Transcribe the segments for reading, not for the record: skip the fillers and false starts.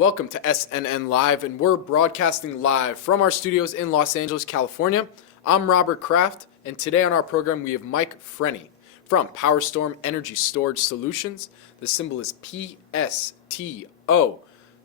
Welcome to SNNLive, and we're broadcasting live from our studios in Los Angeles, California. I'm Robert Kraft, and today on our program we have Mike Freni from Powerstorm Energy Storage Solutions. The symbol is PSTO.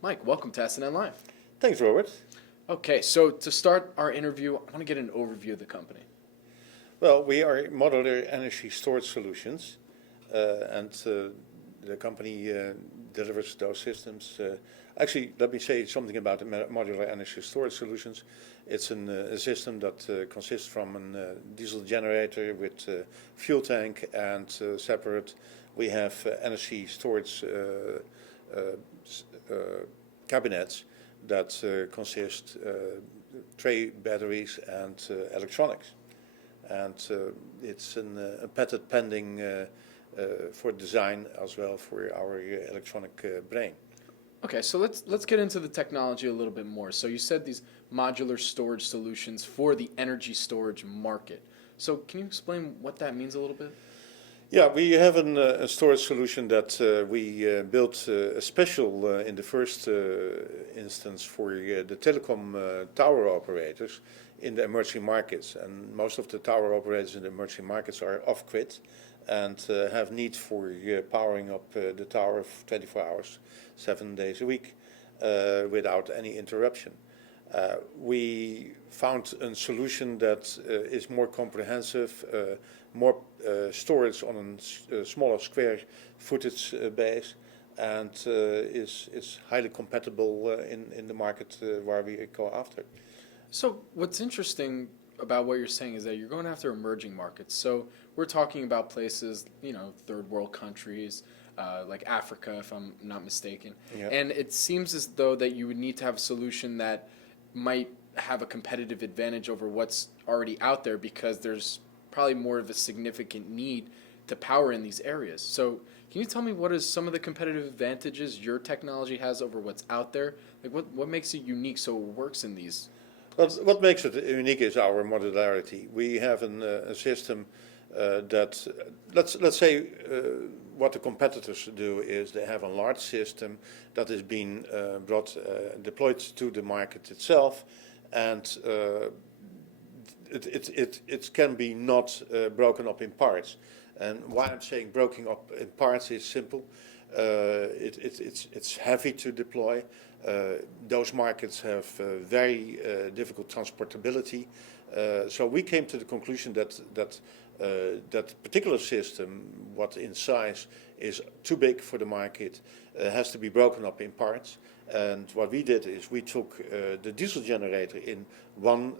Mike, welcome to SNNLive. Thanks, Robert. Okay, so to start our interview, I want to get an overview of the company. Well, we are Modular Energy Storage Solutions, and the company delivers those systems. Actually, let me say something about the Modular Energy Storage Solutions. It's a system that consists from a diesel generator with fuel tank and separate. We have energy storage cabinets that consist tray batteries and electronics. And it's a patent pending for design as well for our electronic brain. Okay, so let's get into the technology a little bit more. So you said these modular storage solutions for the energy storage market. So can you explain what that means a little bit? Yeah, we have a storage solution that we built special in the first instance for the telecom tower operators in the emerging markets. And most of the tower operators in the emerging markets are off-grid and have need for powering up the tower 24 hours, 7 days a week without any interruption. We found a solution that is more comprehensive, more storage on a smaller square footage base, and is highly compatible in the market where we go after. So what's interesting about what you're saying is that you're going after emerging markets. So we're talking about places, third world countries, like Africa, if I'm not mistaken. Yeah. And it seems as though that you would need to have a solution that might have a competitive advantage over what's already out there, because there's probably more of a significant need to power in these areas. So can you tell me what is some of the competitive advantages your technology has over what's out there? Like what makes it unique so it works in these? What makes it unique is our modularity. We have a system that, let's say, what the competitors do is they have a large system that is being deployed to the market itself, and it can be not broken up in parts. And why I'm saying broken up in parts is simple. It's heavy to deploy. Those markets have very difficult transportability. So we came to the conclusion that particular system, what in size is too big for the market, has to be broken up in parts. And what we did is we took the diesel generator in one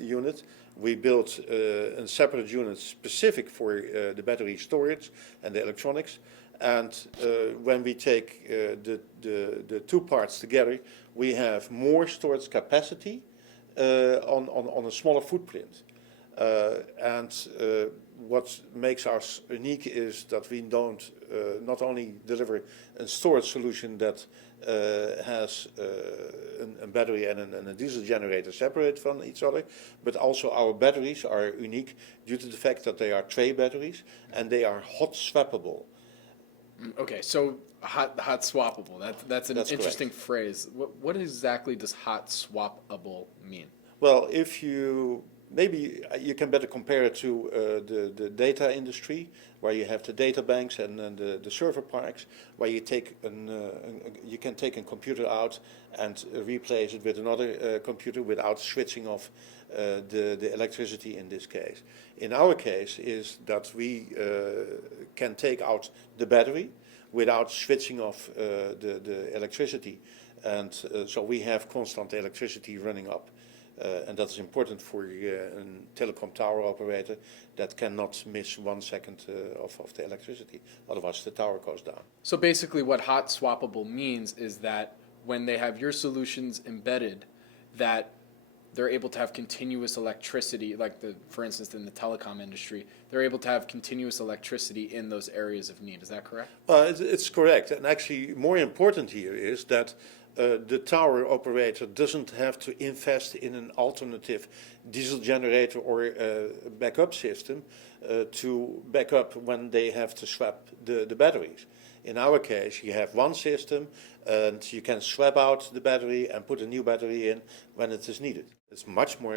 unit. We built a separate unit specific for the battery storage and the electronics. And when we take the two parts together, we have more storage capacity on a smaller footprint. And what makes us unique is that we don't not only deliver a storage solution that has a battery and a diesel generator separate from each other, but also our batteries are unique due to the fact that they are tray batteries and they are hot swappable. Okay, so hot swappable. That's an interesting correct. phrase. What exactly does hot swappable mean? Well, maybe you can better compare it to the data industry, where you have the data banks and the server parks, where you you can take a computer out and replace it with another computer without switching off the electricity in this case. In our case is that we can take out the battery without switching off the electricity, and so we have constant electricity running up. And that is important for a telecom tower operator that cannot miss 1 second of the electricity. Otherwise, the tower goes down. So basically what hot swappable means is that when they have your solutions embedded, that they're able to have continuous electricity, like for instance in the telecom industry, they're able to have continuous electricity in those areas of need. Is that correct? It's correct. And actually more important here is that the tower operator doesn't have to invest in an alternative diesel generator or backup system to back up when they have to swap the batteries. In our case, you have one system and you can swap out the battery and put a new battery in when it is needed. It's much more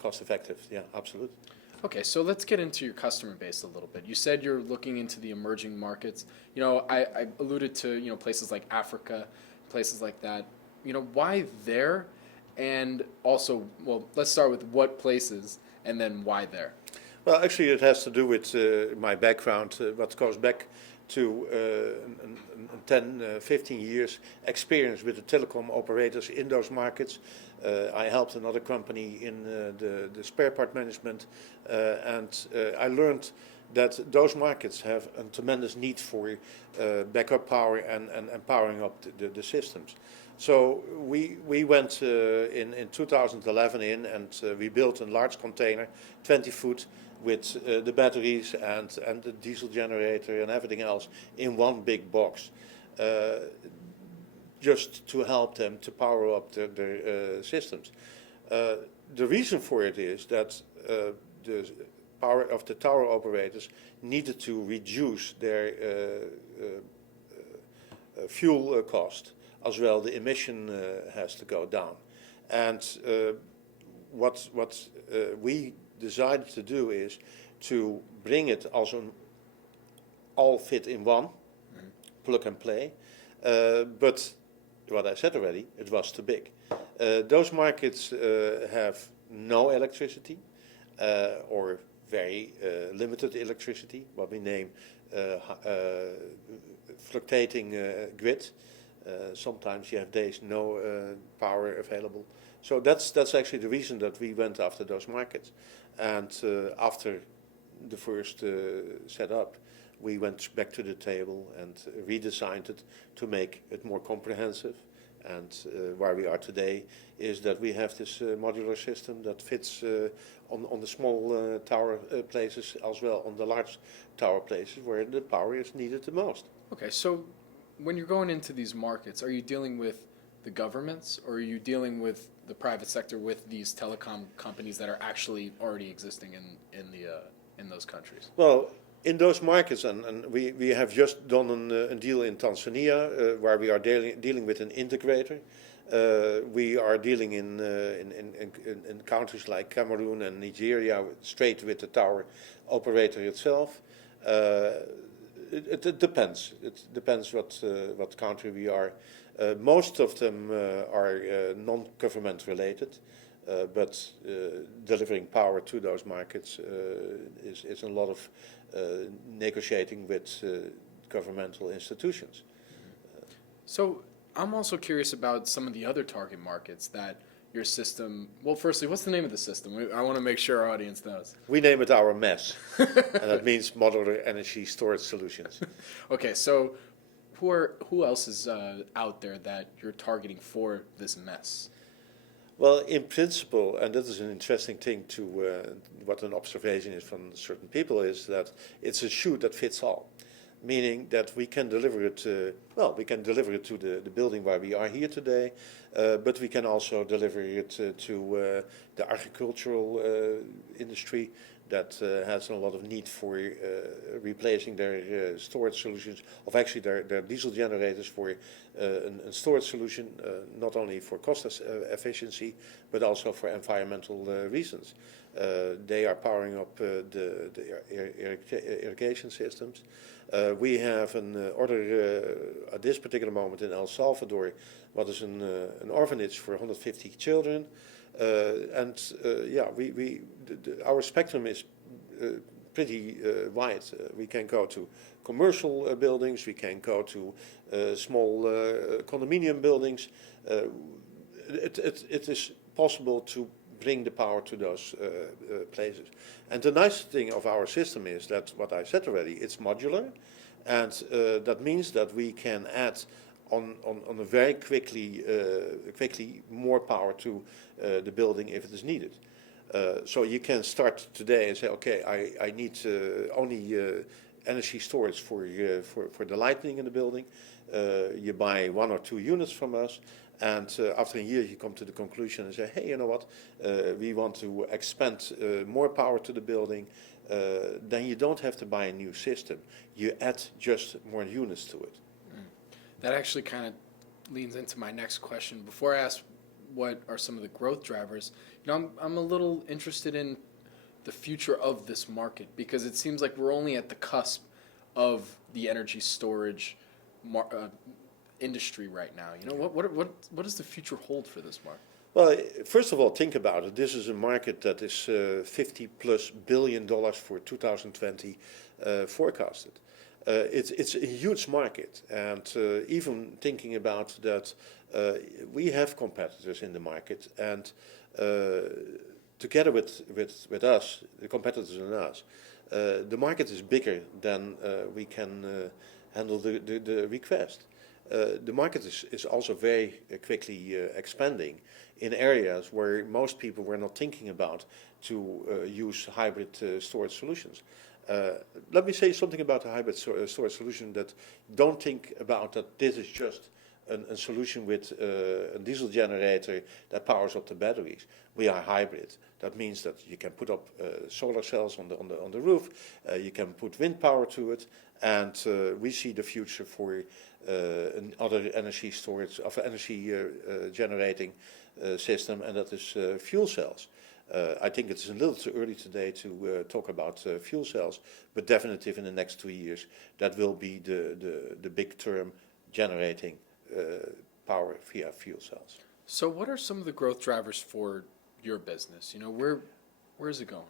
cost effective. Yeah, absolutely. Okay, so let's get into your customer base a little bit. You said you're looking into the emerging markets. You know, I alluded to, you know, places like Africa, places like that. You know, why there? And also, well, let's start with what places and then why there? Well, actually, it has to do with my background, what goes back to 10, 15 years experience with the telecom operators in those markets. I helped another company in the spare part management, and I learned that those markets have a tremendous need for backup power and powering up the systems. So we went in 2011 in and we built a large container, 20 foot, with the batteries and the diesel generator and everything else in one big box, just to help them to power up their systems. The reason for it is that the power of the tower operators needed to reduce their fuel cost, as well the emission has to go down. And what we decided to do is to bring it as an all fit in one, plug and play. But what I said already, it was too big. Those markets have no electricity or very limited electricity, what we name fluctuating grid. Sometimes you have days no power available. So that's actually the reason that we went after those markets. And after the first setup, we went back to the table and redesigned it to make it more comprehensive. And where we are today is that we have this modular system that fits on the small tower places as well on the large tower places where the power is needed the most. Okay, so when you're going into these markets, are you dealing with the governments or are you dealing with the private sector with these telecom companies that are actually already existing in those countries? Well, in those markets, and we have just done a deal in Tanzania where we are dealing with an integrator. We are dealing in countries like Cameroon and Nigeria straight with the tower operator itself. It depends. It depends what country we are. Most of them are non-government related, but delivering power to those markets is a lot of negotiating with governmental institutions. So I'm also curious about some of the other target markets that your system, well, firstly, what's the name of the system? I want to make sure our audience knows. We name it our MESS, and that means Modular Energy Storage Solutions. Okay, so who else is out there that you're targeting for this MESS? Well, in principle, and that is an interesting thing to what an observation is from certain people, is that it's a shoe that fits all. Meaning that we can deliver it, we can deliver it to the building where we are here today, but we can also deliver it to the agricultural industry that has a lot of need for replacing their storage solutions, of actually their diesel generators for a storage solution, not only for cost efficiency, but also for environmental reasons. They are powering up the irrigation systems. We have an order at this particular moment in El Salvador, what is an orphanage for 150 children. Our spectrum is pretty wide. We can go to commercial buildings, we can go to small condominium buildings. It is possible to bring the power to those places. And the nice thing of our system is that, what I said already, it's modular, and that means that we can add on a very quickly more power to the building if it is needed. So you can start today and say, okay, I need only energy storage for the lighting in the building. You buy 1 or 2 units from us, and after a year you come to the conclusion and say, hey, you know what, we want to expand more power to the building. then you don't have to buy a new system. You add just more units to it. That actually kind of leans into my next question. Before I ask what are some of the growth drivers, I'm a little interested in the future of this market, because it seems like we're only at the cusp of the energy storage industry right now. What does the future hold for this market? Well, first of all, think about it. This is a market that is $50+ billion for 2020 forecasted. It's a huge market, and even thinking about that, we have competitors in the market, and together with us, the competitors and us, the market is bigger than we can handle the request. The market is also very quickly expanding in areas where most people were not thinking about to use hybrid storage solutions. Let me say something about the hybrid storage solution, that don't think about that this is just a solution with a diesel generator that powers up the batteries. We are hybrid. That means that you can put up solar cells on the roof, you can put wind power to it, and we see the future for another energy storage of energy generating system, and that is fuel cells. I think it's a little too early today to talk about fuel cells, but definitely in the next 2 years that will be the big term, generating power via fuel cells. So what are some of the growth drivers for your business? Where's it going?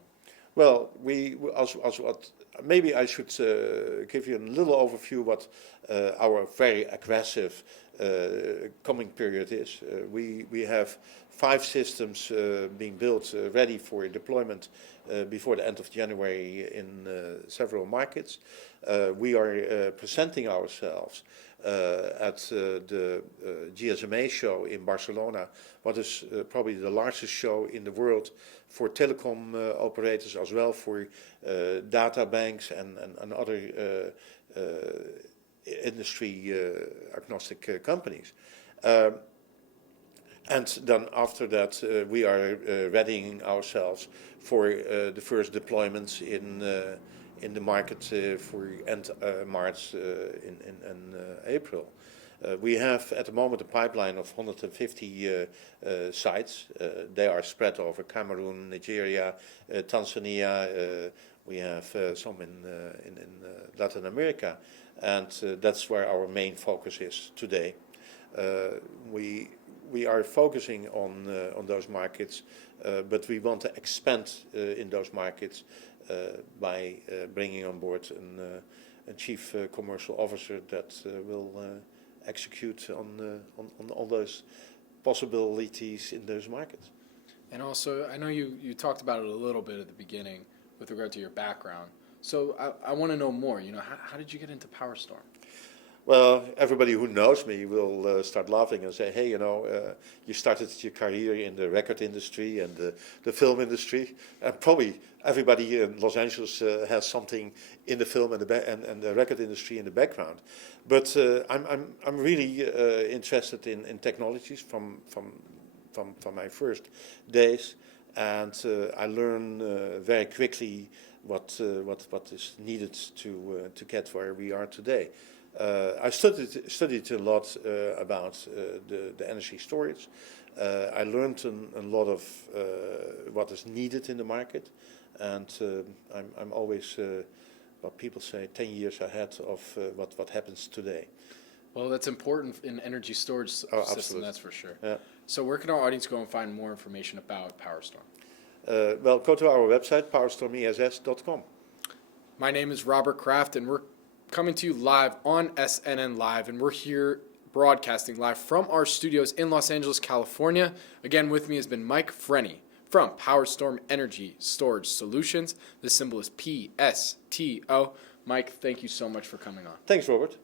Well, maybe I should give you a little overview what our very aggressive coming period is. We have 5 systems being built ready for deployment before the end of January in several markets. We are presenting ourselves at the GSMA show in Barcelona, what is probably the largest show in the world for telecom operators, as well for data banks and other industry agnostic companies. And then after that, we are readying ourselves for the first deployments in the market for end March and April. We have at the moment a pipeline of 150 sites. They are spread over Cameroon, Nigeria, Tanzania. We have some in Latin America, and that's where our main focus is today. We are focusing on those markets, but we want to expand in those markets by bringing on board a chief commercial officer that will execute on all those possibilities in those markets. And also, I know you talked about it a little bit at the beginning with regard to your background. So I want to know more. How did you get into Powerstorm? Well, everybody who knows me will start laughing and say, hey, you started your career in the record industry and the film industry. And probably everybody in Los Angeles has something in the film and the record industry in the background. But I'm really interested in technologies from my first days. And I learn very quickly what is needed to get where we are today. I studied a lot about the energy storage. I learned a lot of what is needed in the market, and I'm always, what people say, 10 years ahead of what happens today. Well, that's important in energy storage system, absolutely. That's for sure. Yeah. So where can our audience go and find more information about Powerstorm? Well, go to our website, powerstormess.com. My name is Robert Kraft, and we're coming to you live on SNNLive, and we're here broadcasting live from our studios in Los Angeles, California. Again, with me has been Mike Freni from Powerstorm Energy Storage Solutions. The symbol is PSTO. Mike, thank you so much for coming on. Thanks, Robert.